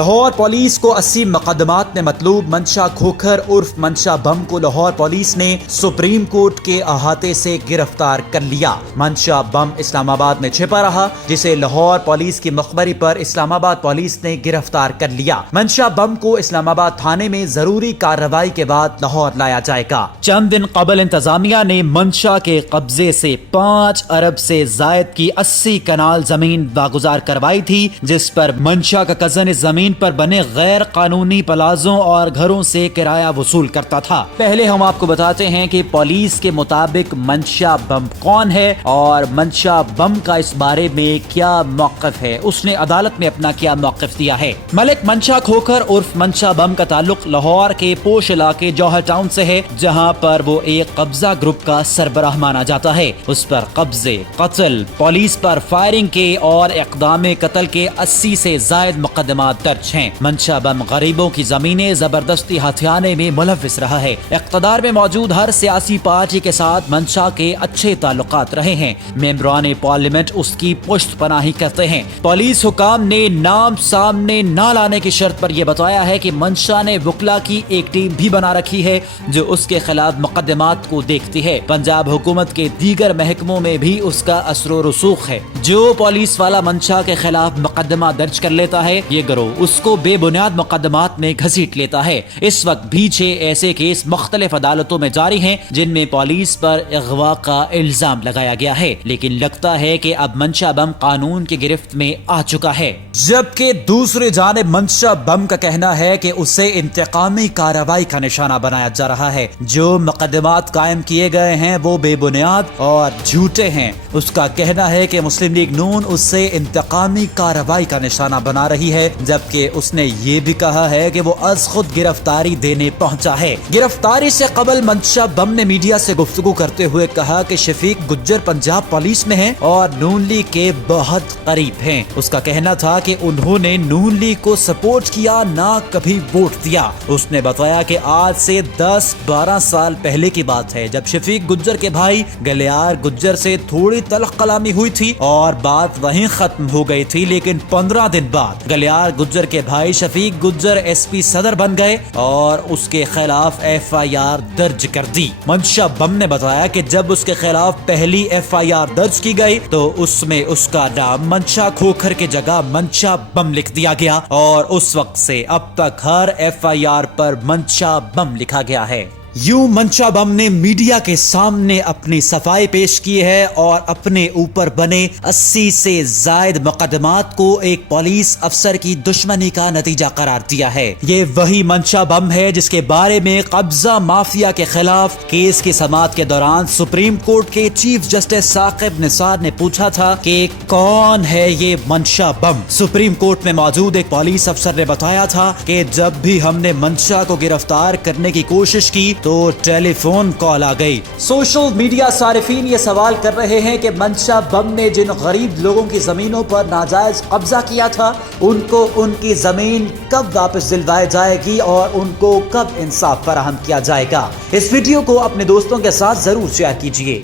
Lahore police کو 80 مقدمات میں مطلوب منشا کھوکھر عرف منشا بم کو لاہور پولیس نے سپریم کورٹ کے احاطے سے گرفتار کر لیا۔ منشا بم اسلام آباد میں چھپا رہا، جسے لاہور پولیس کی مخبری پر اسلام آباد پولیس نے گرفتار کر لیا۔ منشا بم کو اسلام آباد تھانے میں ضروری کارروائی کے بعد لاہور لایا جائے گا۔ چند دن قبل انتظامیہ نے منشا کے قبضے سے 5 ارب سے زائد کی 80 کنال زمین واگزار کروائی تھی، جس پر منشا کا کزن اس زمین پر بنے غیر قانونی پلازوں اور گھروں سے کرایہ وصول کرتا تھا۔ پہلے ہم آپ کو بتاتے ہیں کہ پولیس کے مطابق منشا بم کون ہے اور منشا بم کا اس بارے میں کیا موقف ہے۔ اس نے عدالت میں اپنا کیا موقف دیا ہے۔ ملک منشا کھوکھر عرف منشا بم کا تعلق لاہور کے پوش علاقے جوہر ٹاؤن سے ہے، جہاں پر وہ ایک قبضہ گروپ کا سربراہ مانا جاتا ہے۔ اس پر قبضے، قتل، پولیس پر فائرنگ کے اور اقدام قتل کے 80 سے زائد مقدمات درج ہیں۔ منشا بم غریبوں کی زمینیں زبردستی ہتھیانے میں ملوث رہا ہے۔ اقتدار میں موجود ہر سیاسی پارٹی کے ساتھ منشا کے اچھے تعلقات رہے ہیں۔ ممبران پارلیمنٹ اس کی پشت پناہی کرتے ہیں۔ پولیس حکام نے نام سامنے نہ لانے کی شرط پر یہ بتایا ہے کہ منشا نے وکلا کی ایک ٹیم بھی بنا رکھی ہے جو اس کے خلاف مقدمات کو دیکھتی ہے۔ پنجاب حکومت کے دیگر محکموں میں بھی اس کا اثر و رسوخ ہے۔ جو پولیس والا منشا کے خلاف مقدمہ درج کر لیتا ہے، یہ گروہ اس کو بے بنیاد مقدمات میں گھسیٹ لیتا ہے۔ اس وقت بھی 6 ایسے کیس مختلف عدالتوں میں جاری ہیں جن میں پولیس پر اغوا کا الزام لگایا گیا ہے، لیکن لگتا ہے کہ اب منشا بم قانون کی گرفت میں آ چکا ہے۔ جبکہ دوسری جانب منشا بم کا کہنا ہے کہ اسے انتقامی کارروائی کا نشانہ بنایا جا رہا ہے۔ جو مقدمات قائم کیے گئے ہیں وہ بے بنیاد اور جھوٹے ہیں۔ اس کا کہنا ہے کہ مسلم لیگ نون اس سے انتقامی کارروائی کا نشانہ بنا رہی ہے، جبکہ اس نے یہ بھی کہا ہے کہ وہ از خود گرفتاری دینے پہنچا ہے۔ گرفتاری سے قبل منشا بم نے میڈیا سے گفتگو کرتے ہوئے کہا کہ شفیق گجر پنجاب پولیس میں ہیں اور نون لیگ کے بہت قریب ہیں۔ اس کا کہنا تھا کہ انہوں نے نون لیگ کو سپورٹ کیا، نہ کبھی ووٹ دیا۔ اس نے بتایا کہ آج سے 10-12 سال پہلے کی بات ہے جب شفیق گجر کے بھائی گلیار گجر سے تھوڑی تلخ کلامی ہوئی تھی اور بات وہیں ختم ہو گئی تھی، لیکن 15 دن بعد گلیار گجر کے بھائی شفیق گجر ایس پی صدر بن گئے اور اس کے خلاف FIR درج کر دی۔ منشا بم نے بتایا کہ جب اس کے خلاف پہلی FIR درج کی گئی تو اس میں اس کا نام منشا کھوکھر کی جگہ منشا بم لکھ دیا گیا اور اس وقت سے اب تک ہر FIR پر منشا بم لکھا گیا ہے۔ یوں منشا بم نے میڈیا کے سامنے اپنی صفائی پیش کی ہے اور اپنے اوپر بنے 80 سے زائد مقدمات کو ایک پولیس افسر کی دشمنی کا نتیجہ قرار دیا ہے۔ یہ وہی منشا بم ہے جس کے بارے میں قبضہ مافیا کے خلاف کیس کی سماعت کے دوران سپریم کورٹ کے چیف جسٹس ثاقب نثار نے پوچھا تھا کہ کون ہے یہ منشا بم۔ سپریم کورٹ میں موجود ایک پولیس افسر نے بتایا تھا کہ جب بھی ہم نے منشا کو گرفتار کرنے کی کوشش کی تو ٹیلی فون کال آ گئی۔ سوشل میڈیا صارفین یہ سوال کر رہے ہیں کہ منشا بم نے جن غریب لوگوں کی زمینوں پر ناجائز قبضہ کیا تھا، ان کو ان کی زمین کب واپس دلوائی جائے گی اور ان کو کب انصاف فراہم کیا جائے گا۔ اس ویڈیو کو اپنے دوستوں کے ساتھ ضرور شیئر کیجیے۔